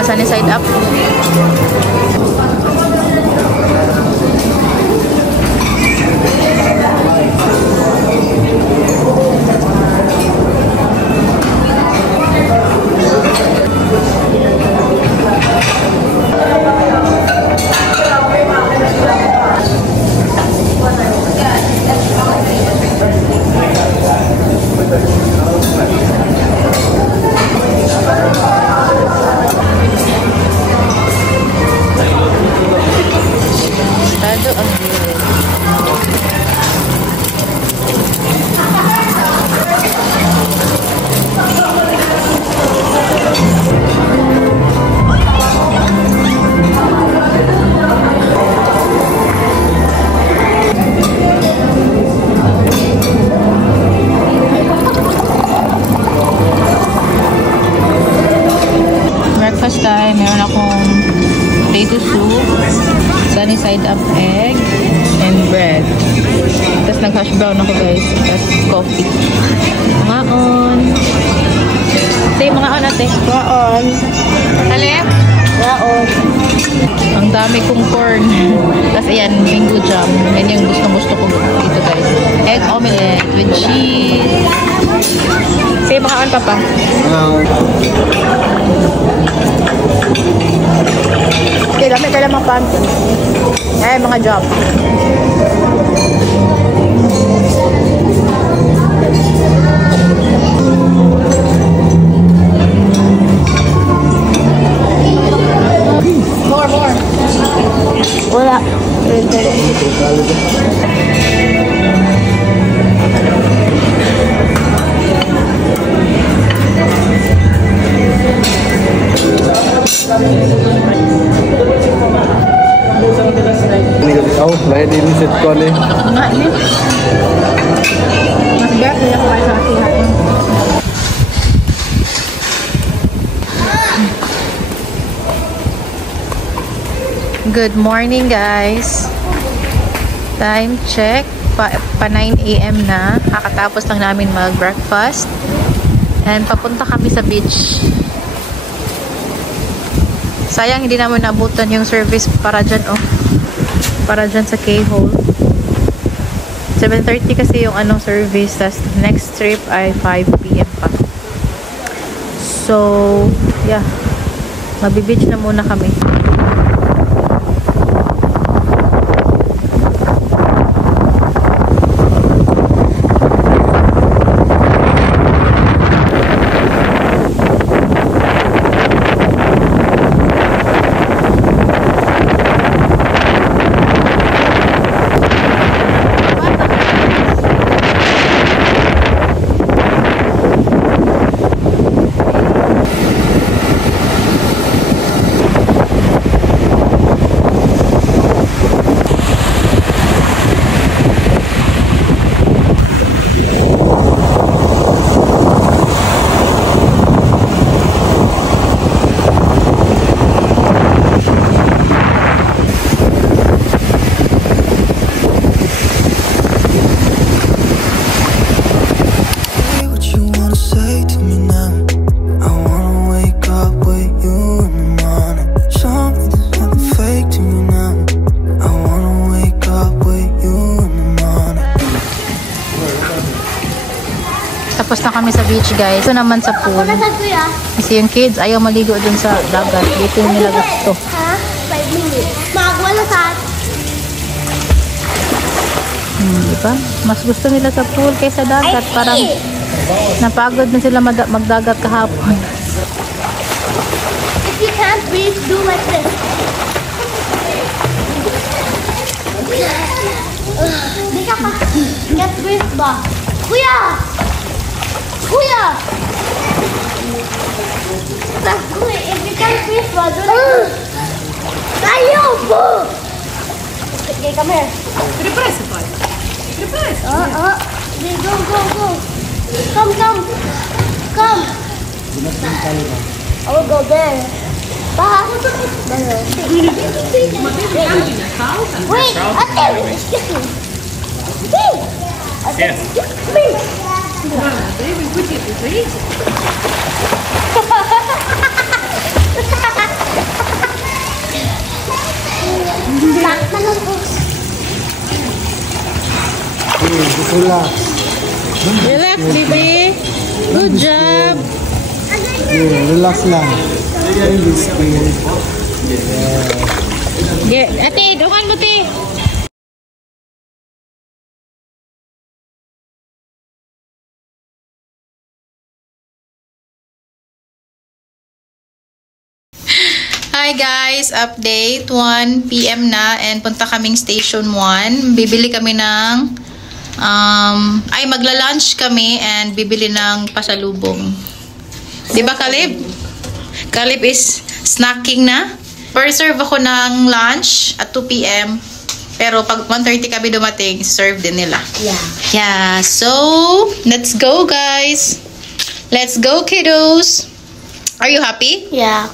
Sunny side up. Breakfast time, meron akong potato soup, sunny side up egg, and bread. Tapos nag-hash brown ako guys, tapos coffee. Mga on. Ate, mga on ate. Mga on. Halip? Mga on. Ang dami kong corn. Tapos ayan, mango jam. Yan yung gusto ko dito guys. Egg omelette with cheese. Say mga on papa. Okay, dami ka lang mga panto. Ay, mga job. More. Wala. Oh, lain ini set ko ni. Nga ni. Mas biyak na yung kaya sa hati-hati. Good morning guys. Time check. Pa 9 AM na. Kakatapos lang namin mag-breakfast. And papunta kami sa beach. Sayang hindi naman nabutan yung service para dyan para dyan sa K-Hole. 7:30 kasi yung anong service. Tas next trip ay 5 PM pa. So yeah, mabibeach na muna kami. Tapos na kami sa beach guys. Ito naman sa pool. Kasi yung kids ayaw maligo dun sa dagat. Dito yung nila gusto. Ha? 5 minutes. Magwala sa... Diba? Mas gusto nila sa pool kaysa dagat. Parang napagod na sila magdagat kahapon. If you can't breathe, do like this. Di ka pa. Can't breathe ba? Kuya! Kuya! If you can't breathe ba, do like this. Ayaw po! Come here. Перепресси, Паль. Перепресси. Go, go, go. Come, come. Come. I will go there. Bye. Wait, excuse me. Yes. Relax, baby. Good job. Relax lang. Ate, dungan mo, te. Hi guys, update 1 PM na and punta kaming station 1. Bibili kami ng magla-lunch kami and bibili ng pasalubong. 'Di ba, Caleb? Caleb is snacking na. Per-serve ako ng lunch at 2 PM. Pero pag 1:30 kami dumating, serve din nila. Yeah, so let's go guys. Let's go, kiddos. Are you happy? Yeah.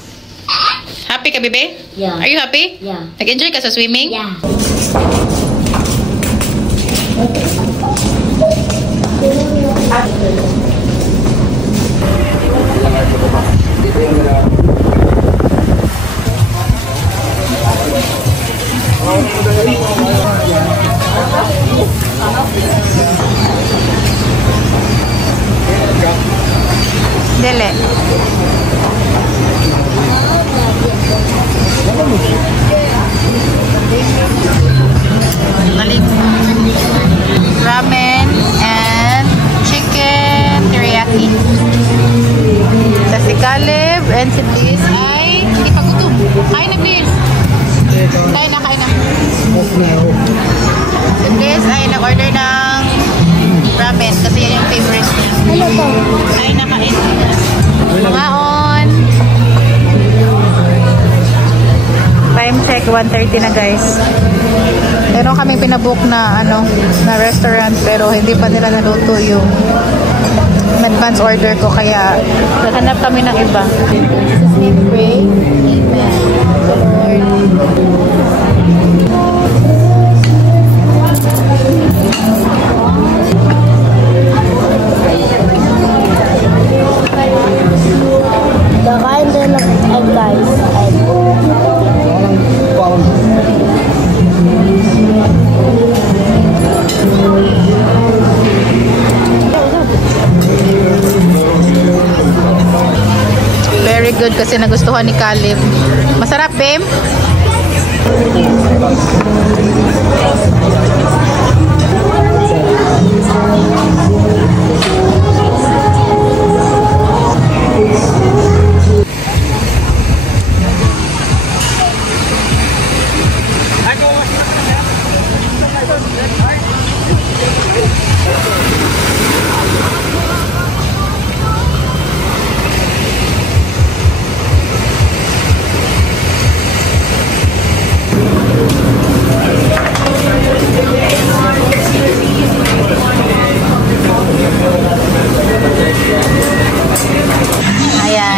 Happy ka, bebe? Yeah. Are you happy? Yeah. Nag-enjoy ka sa swimming? Yeah. Dele. Ramen and chicken teriyaki. Sa si Caleb and si Bliss ay hindi pa gutom. Kain na, Bliss. Kain na, kain na. Si Bliss ay nag-order ng ramen kasi yan yung favorite niya. Ano to? Kain na, kain. Maon. Time check, 1:30 na guys. Meron kaming pinabook na na restaurant pero hindi pa nila naluto yung advance order ko kaya naghanap kami ng iba. Jesus name pray. Amen. The Lord. Kakain din ng egg, guys. Very good kasi nagustuhan ni Caleb. Masarap, Bem?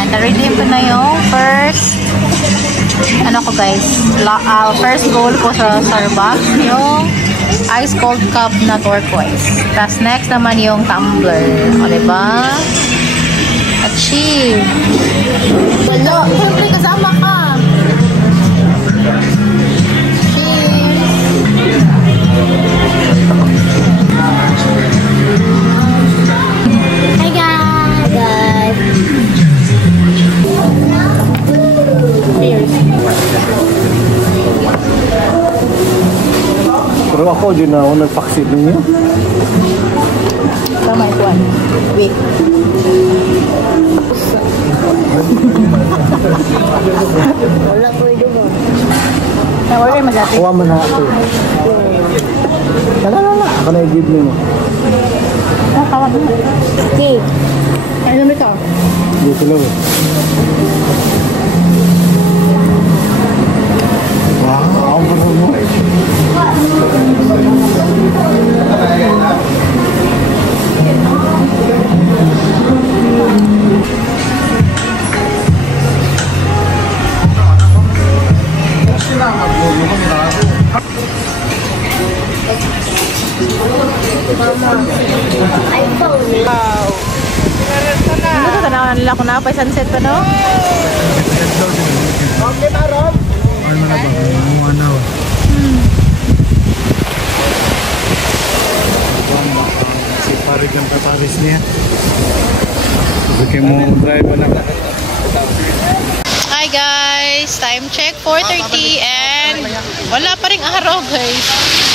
Na-redeem ko na yung first guys, first goal ko sa Starbucks, yung ice cold cup na turquoise. Tapos next naman yung tumbler. O, diba? Achieve! Wala! Siyempre kasama ka! Hi guys! Pero ako, di na ako nag-vaccine ninyo. Tama ito, wait. Wala pwede mo. Na-order mo dati? Kuha mo na ako. Tala. Ako na i-give mo. Tawag mo. Okay. Ano naman ito? Dito lang eh. Wow, ako ba mo? Mama. iPhone. Wow. Ano ito? Tanawan nila kung nakapay sunset pa, no? Okay na, Rob? Ay, malabang. Ano? Si Paris ang Paris niya. Sige mo drive na. Hi guys! Time check, 4:30 and wala pa ring araw guys.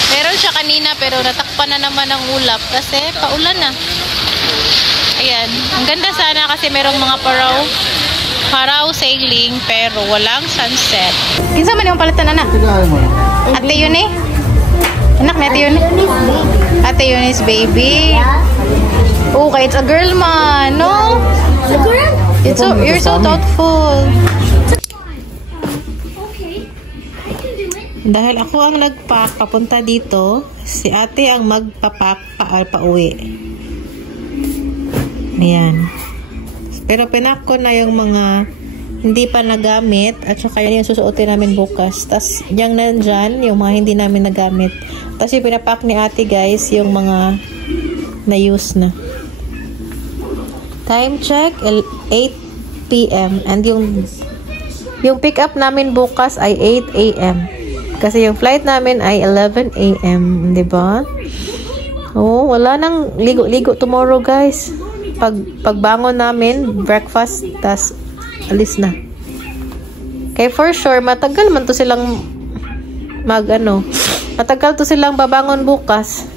Meron siya kanina pero natakpan na naman ang ulap kasi paulan na. Ayan. Ang ganda sana kasi merong mga paraw sailing pero walang sunset. Kinsa man yung palitan anak? Ate yun eh? Anak na Ate yun eh? Ate Eunice baby. Okay, it's a girl man, no? It's a girl? You're so thoughtful. Okay. I can do it. Dahil ako ang nag-pack papunta dito, si ate ang magpapak pauwi. Ayan. Pero pinak ko na yung mga hindi pa nagamit at saka yun yung susuotin namin bukas. Tapos yung nandyan, yung mga hindi namin nagamit. Tapos yung pinapak ni ate guys, yung mga na-use na. Time check, 8 p.m. And yung pick up namin bukas ay 8 a.m. Kasi yung flight namin ay 11 a.m. Diba? Oh, wala nang ligo-ligo tomorrow guys. Pagbangon namin, breakfast, tas alis na. Kaya for sure, matagal man to silang matagal to silang babangon bukas.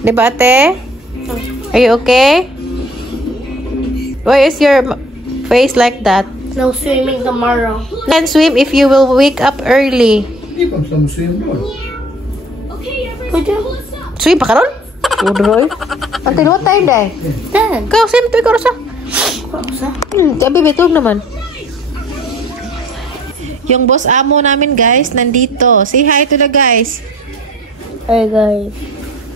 Diba ate? Are you okay? Why is your face like that? No swimming tomorrow. You can swim if you will wake up early. Hindi pa sa swim bro. Would you? Swim pa karon? Udroy. Until what time day? Then. Kau swim tu ikaw sa. Sabi bitog naman. Yung boss amo namin guys nandito. Say hi to the guys. Hey guys.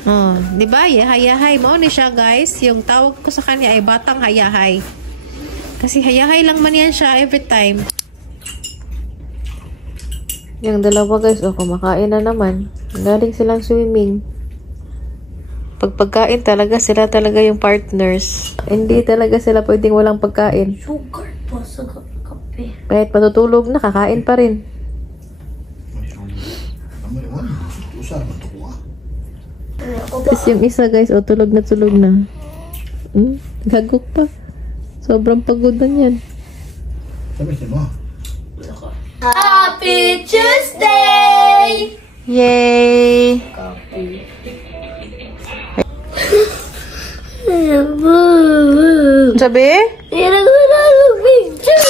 Oh, di ba? Hayahay mo ni siya guys. Yung tawag ko sa kanya ay batang hayahay. Kasi hayahay lang man yan siya every time. Yung dalawa guys, kumakain na naman. Galing silang swimming. Pagkain talaga, sila talaga yung partners. Hindi talaga sila pwedeng walang pagkain. Sugar pa sa kape. Kahit matutulog na, kakain pa rin. Tapos yung isa guys, tulog na tulog na. Gagok pa. Sobrang pagod na yan. Happy Tuesday! Yay! Sabi? Hindi ko na picture.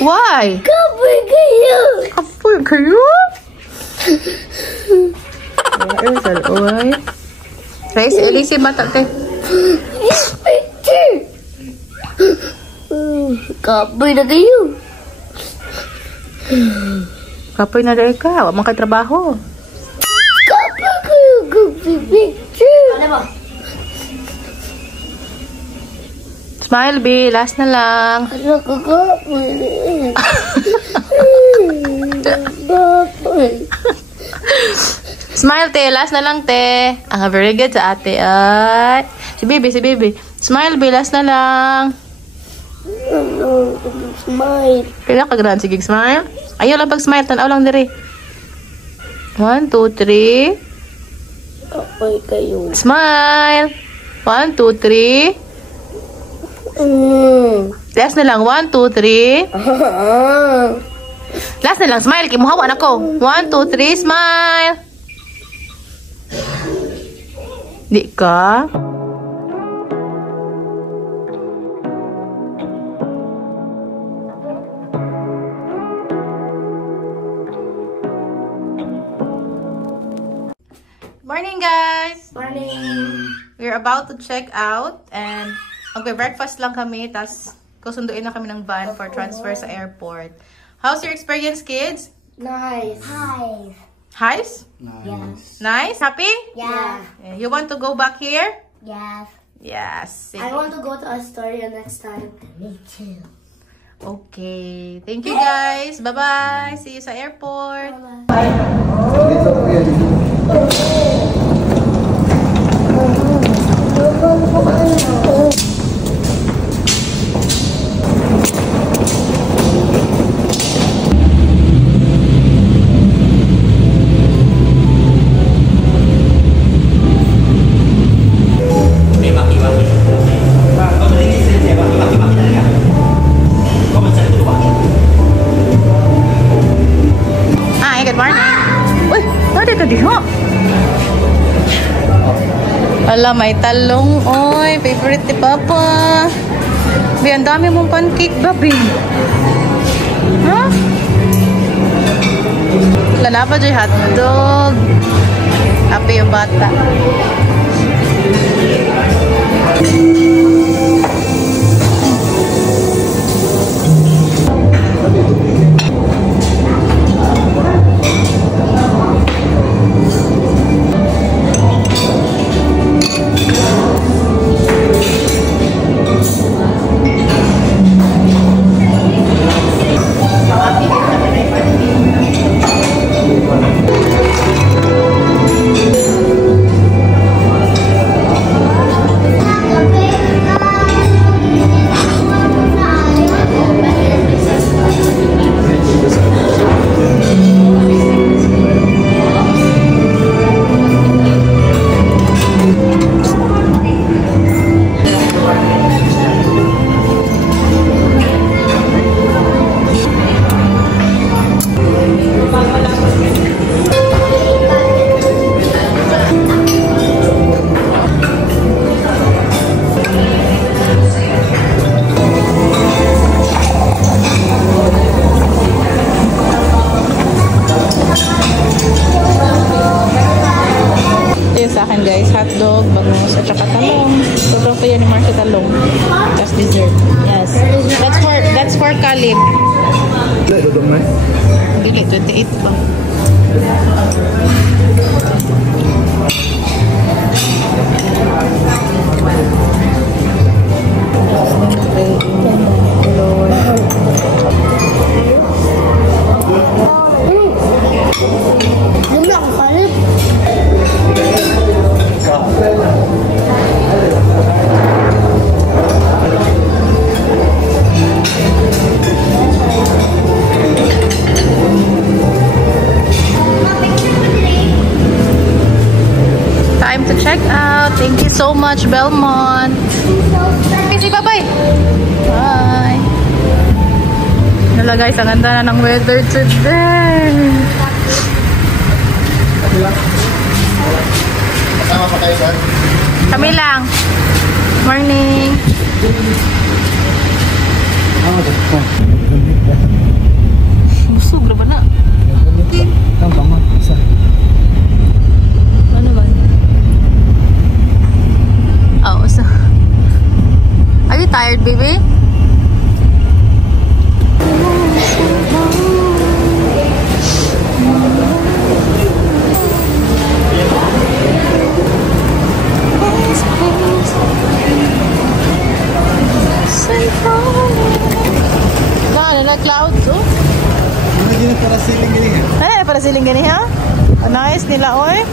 Why? Kapoy kayo. Kapoy kayo? Oy. Guys, Elise bata te. Picture. Kapoy na kayo. Kapoy na dahil ka. Wala mong katrabaho. Kapoy kayo. Kapoy picture. Ano ba? Smile, B. Last na lang. Ano ka kapoy? Kapoy. Smile, te. Last na lang, te. Very good sa ate. At si Bibi. Smile, B. Last na lang. Ano? Smile. Kaya ka grand. Sige, smile. Ayaw lang pag-smile. Tanaw lang diri. 1, 2, 3. Kapoy kayo. Smile. 1, 2, 3. Last na lang. 1, 2, 3. Last na lang. Smile. Kimuhawa na ko. 1, 2, 3. Smile. Di ka? Morning guys! Morning. We're about to check out and magbe-breakfast lang kami tas kusunduin na kami ng van for transfer sa airport. How's your experience, kids? Nice. Hi. Nice? Yes. Nice? Happy? Yeah. You want to go back here? Yes. Yes. I want to go to Astoria next time. Me too. Okay. Thank you guys. Bye-bye. See you sa airport. diha. Ala, may talong. Oy, favorite ni Papa. Bi, ang dami mong pancake, babi. Ha? Wala pa dyan hotdog. Happy yung bata. Guys, hotdog, bangus, at saka talong. Sobrang tuyo ni Marcia talong. That's dessert. Yes. That's for Caleb. Dili, 28 ba? Time to check out. Thank you so much, Belmont. Easy, bye-bye. Bye. Nala guys, ang ganda na ng weather today. Kasama pa kayo ba? Kami lang. Morning. Busog na ba na? Ano ba? Oh, so. Are you tired, baby? Clouds, oh. Hindi na para siling gani. Eh, para siling gani ha? Nice nila, oy.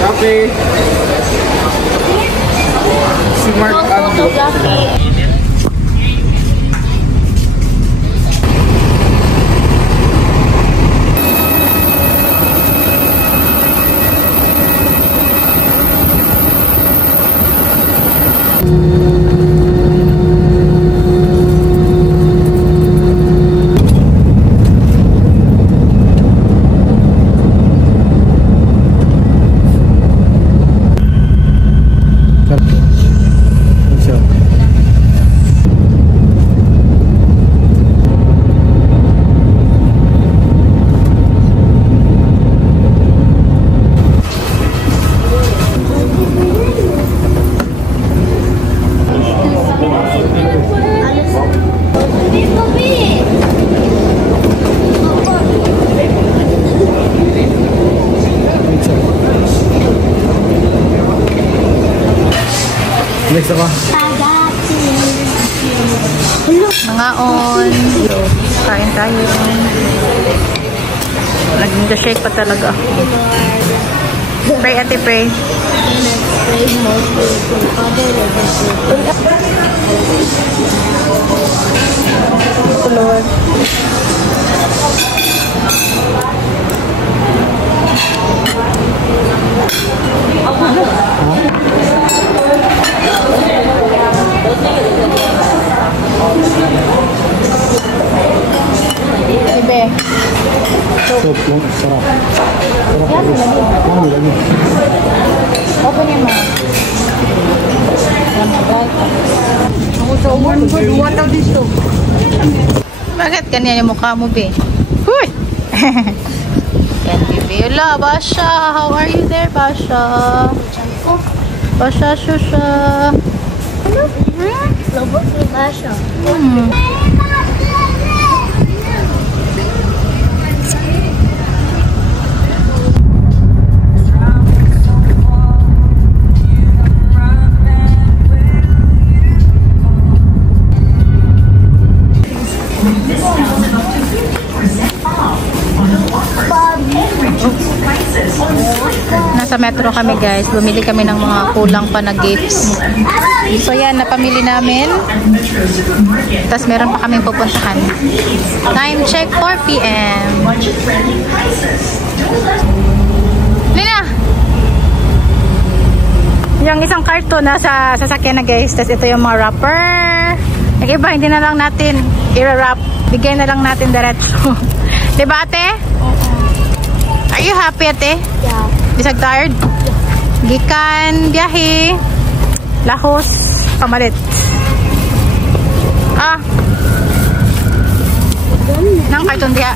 Coffee. Smart Abdo. Next ako. Mga on. Kain tayo. Nag-shake pa talaga. Pray, ate, pray. Lord. Ibe. Soup, no? Sarap. Sarap lagi. Open your mouth. Bakit ganyan yung mukha mo, Be? Huy! Yan, Be. Hola, Basha. How are you there, Basha? Basha, Shusha. Lobot ni Basha. Nasa metro kami, guys. Bumili kami ng mga kulang pa na gifts. So yan, napamili namin. Tapos meron pa kaming pupuntahan. Time check, 4 PM. Lina! Yung isang karton nasa sasakyan na, guys. Tapos ito yung mga wrapper. Yung iba, hindi na lang natin i-wrap. Bigay na lang natin diretso. Diba, ate? Are you happy, ate? Yeah. Bisag tired? Gikan, biyahe. Lahos, pamalit. Nang karton diya.